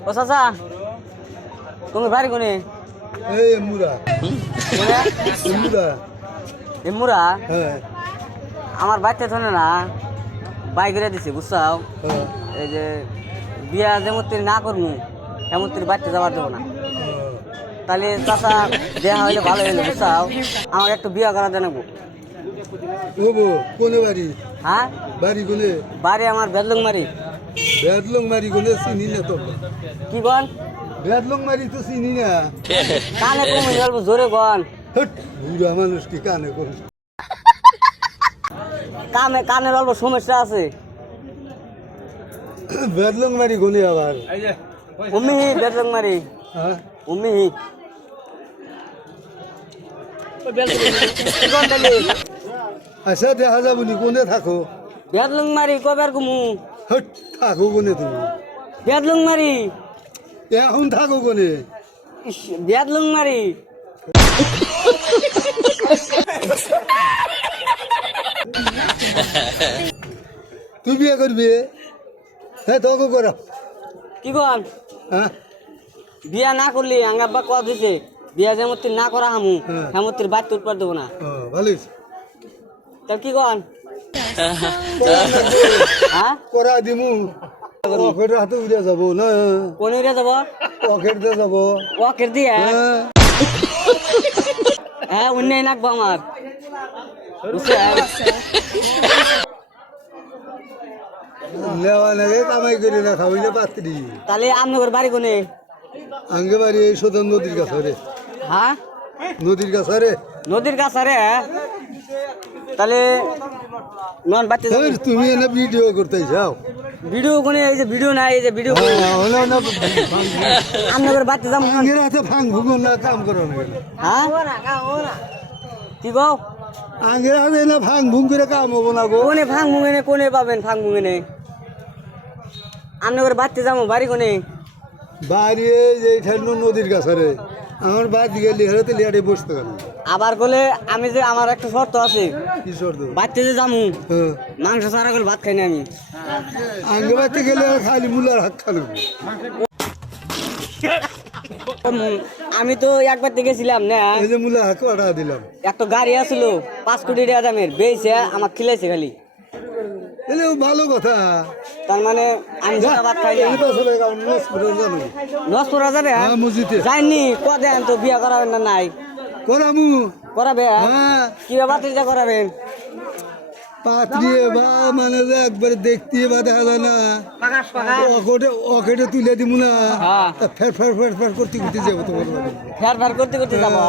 ও চাচা তুমি বাড়ি কোনে এই এমুরা এমুরা এমুরা হ্যাঁ আমার বাচ্চা থনে না বাইক রে দিছে বুঝছাও হ্যাঁ এই যে বিয়া যেমন না করমু এমন বাচ্চা যাওয়ার দেবো না তাহলে চাচা দেয়া হইলে ভালো হইলে বুঝছাও আমার একটু বিয়া করা জানাবো ওবো কোনে বাড়ি হ্যাঁ বাড়ি কোনে বাড়ি আমার বেদলং মারি বেদলং মারি কোনে চিনি না তো কি গন বেদলং মারি তো চিনি না কানে কমে গেলবো জোরে গন হট বুড়া মানুষ কি কানে করে কানের অল্প সমস্যা আছে বেদলং মারি কোনে আবার উমিহি বেদলং মারি হ্যাঁ উমিহি আচ্ছা দেখা যাবো নি কোনে থাকো বেদলং মারি কবার কুমু হট থাকো কোনে তুমি বেদলং মারি এখন থাকো কোনে বেদলং মারি তুই বিয়ে করবি হ্যাঁ তোকে করা কি গন হ্যাঁ বিয়া না করলি আঙ্গাব্বা কথা দিছে বিয়া যেমন না করা হামু হ্যাঁ। হেমন বাড়িতে উৎপাদ দেবো না ভালো হয়েছে তা কি গন হ্যাঁ করা দিমু পকেট হাতে উড়ে যাবো না কোন এরিয়া যাব পকেট দিয়ে যাবো ওয়াকের দিয়ে হ্যাঁ হ্যাঁ অন্যায় নাকবো আমার বুঝছেন? নেওয়া নাগে কামাই করে না খাওয়াইলে পাত্রি তাহলে আপনার বাড়ি কোনে আঙ্গে বাড়ি এই সোদন নদীর কাছে রে হ্যাঁ নদীর কাছে রে নদীর কাছে রে তাহলে নন বাচ্চা এই তুমি এনে ভিডিও করতে যাও ভিডিও কোনে এই যে ভিডিও নাই এই যে ভিডিও আপনার বাচ্চা যাম আঙ্গের হাতে ভাঙ ভুঙো না কাম করো না কেন? হ্যাঁ কি গো আঙ্গের হাতে না ভাঙ ভুং করে কাম হবো না গো কোনে ফাং মুঙেনে কোনে পাবেন ফাং মুঙেনে আপনার বাচ্চা যাবো বাড়ি কোনে বাড়ি এই যে ঠান্ডু নদীর কাছে রে আমার বাড়ি গেলে হেরাতে লিয়ারে বসতে পারি আবার বলে আমি যে আমার একটা শর্ত আছে কি শর্ত বাচ্চা যে যামু হ্যাঁ মাংস ছাড়া করে ভাত খাই না আমি আঙ্গে বাড়তে গেলে আর খালি মুলার হাত খালো আমি তো একবার গেছিলাম না এই যে মুলার হাত কটা দিলাম একটা গাড়ি আসছিল 5 কোটি টাকা দামের বেয়েছে আমার খিলাইছে খালি এলে ভালো কথা তার মানে আমি যেটা ভাত খাই না এই বছরে কারণ নস করে জানো নষ্ট করা যাবে হ্যাঁ মসজিদে যাইনি কদেন তো বিয়া করাবেন না নাই করামু করাবে হ্যাঁ কি বাতিলটা করাবেন পাত্রী বা মানে যে একবার দেখতে বা দেখা যায় না অকেটে তুলে দিব না হ্যাঁ। তা ফের ফের ফের ফের করতে করতে যাবো তোমার বাড়ি। ফের ফের করতে করতে যাবো